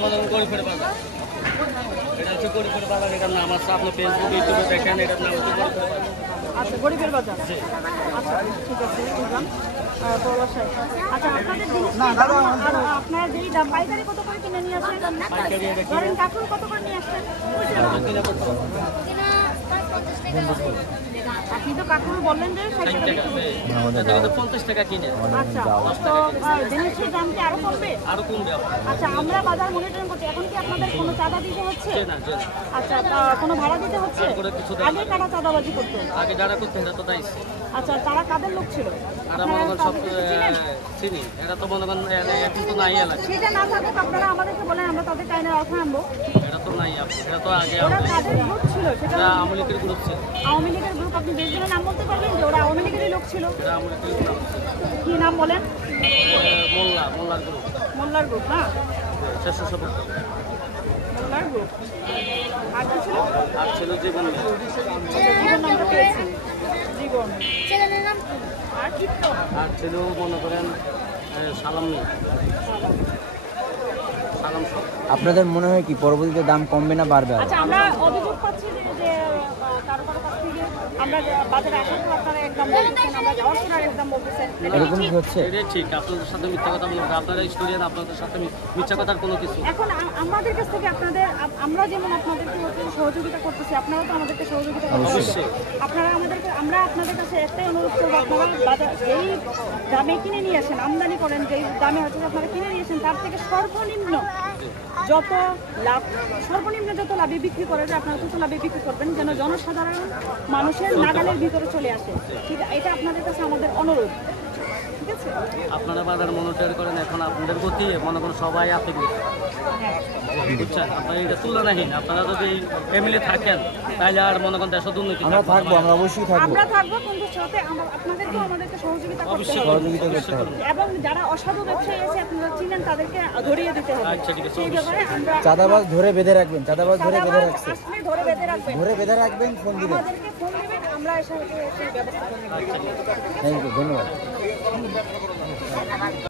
হচ্ছে গরিবের বাজার। এটা হচ্ছে গরিবের বাজার, এটার নাম আছে আপনি ফেসবুক ইউটিউবে দেখেন, এটার নাম হচ্ছে গরিবের বাজার। আচ্ছা, গরিবের বাজার। আচ্ছা, ঠিক আছে, বুঝলাম। আচ্ছা, আপনাদের আপনারা যেই দাম পাইকারি কত করে কিনে নিয়ে আসেন? ধরেন কাকুর কত করে নিয়ে আসছেন? আপনি তো কাকুর বললেন যে 60 টাকা, 50 টাকা কিনে। আচ্ছা, তো জিনিসের দাম কি আরো কমবে? আরো কমবে। আচ্ছা, আমরা বাজার মনিটরিং করছি, এখন কি আপনাদের কোনো চাঁদা দিতে হচ্ছে? আচ্ছা, কোনো ভাড়া দিতে হচ্ছে? আগে কারা চাঁদাবাজি করতো? আগে যারা করতো এরা তো দায়ী। আচ্ছা, তারা কাদের লোক ছিল? তারা মনে করেন সব চিনি, এরা তো মনে করেন এখন তো নাই এলাকা। সেটা না থাকুক, আপনারা আমাদেরকে বলেন, আমরা তাদের আইনের আওতায় আনবো। এটা তো নাই, এটা তো আগে ওরা কাদের গ্রুপ ছিল? সেটা আওয়ামী লীগের গ্রুপ ছিল। আওয়ামী লীগের গ্রুপ, আপনি দেশজনের নাম বলতে পারবেন যে ওরা আওয়ামী লীগেরই লোক ছিল? কি নাম বলেন? মোল্লার গ্রুপ। মোল্লার গ্রুপ, না? মোল্লার গ্রুপ। আর কি ছিল? আর ছিল জীবন। জীবন নামটা পেয়েছি, জীবন। আর ছিল মনে করেন সালাম। আপনাদের মনে হয় কি পরবর্তীতে দাম কমবে না বাড়বে? আচ্ছা, আমরা অভিযোগ পাচ্ছি যে কারো কারো কাছ থেকে আমরা বাজারে আসার পর আপনারা একদম বলছেন, আমরা যাওয়ার পর একদম বলতেছেন, এরকম কি হচ্ছে? এটা ঠিক, আপনাদের সাথে মিথ্যা কথা বলবো, আপনারা স্টুডেন্ট, আপনাদের সাথে মিথ্যা কথার কোনো কিছু। এখন আমাদের কাছ থেকে আপনাদের, আমরা যেমন আপনাদেরকে সহযোগিতা করতেছি, আপনারাও তো আমাদেরকে সহযোগিতা করতেছেন। আপনারা আমাদেরকে, আমরা আপনাদের কাছে একটাই অনুরোধ করবো, আপনারা বাজার যেই দামে কিনে নিয়ে আসেন, আমদানি করেন, যেই দামে হচ্ছে আপনারা কিনে নিয়ে আসেন, তার থেকে সর্বনিম্ন যত লাভ, সর্বনিম্ন যত লাভে বিক্রি করে যে আপনারা তত লাভে বিক্রি করবেন, যেন জনসাধারণ মানুষের নাগালের ভিতরে চলে আসে। ঠিক, এটা আপনাদের কাছে আমাদের অনুরোধ। ঠিক আছে, আপনারা বাজার মনিটর করেন, এখন আপনাদের গতি মনে করেন সবাই আপনি বুঝছেন, আপনারা এটা তুলনাহীন। আপনারা যদি ফ্যামিলি থাকেন তাহলে আর মনে করেন দেশ দুর্নীতি। আমরা থাকবো, আমরা অবশ্যই থাকবো, আমরা থাকবো, কিন্তু সাথে আপনাদেরকেও আমাদেরকে সহযোগিতা করতে হবে। এবং যারা অসাধু ব্যবসায়ী আছে আপনারা চিনেন, তাদেরকে ধরিয়ে দিতে হবে। আচ্ছা, ঠিক আছে। সেই ব্যাপারে আমরা চাঁদাবাজ ধরে বেঁধে রাখবেন, চাঁদাবাজ ধরে বেঁধে রাখছে, আসলে ধরে বেঁধে রাখবেন, ধরে বেঁধে রাখবেন, ফোন দিবেন, আমাদেরকে ফোন দিবেন, আমরা এসে সেই ব্যবস্থা করব। থ্যাংক ইউ, ধন্যবাদ।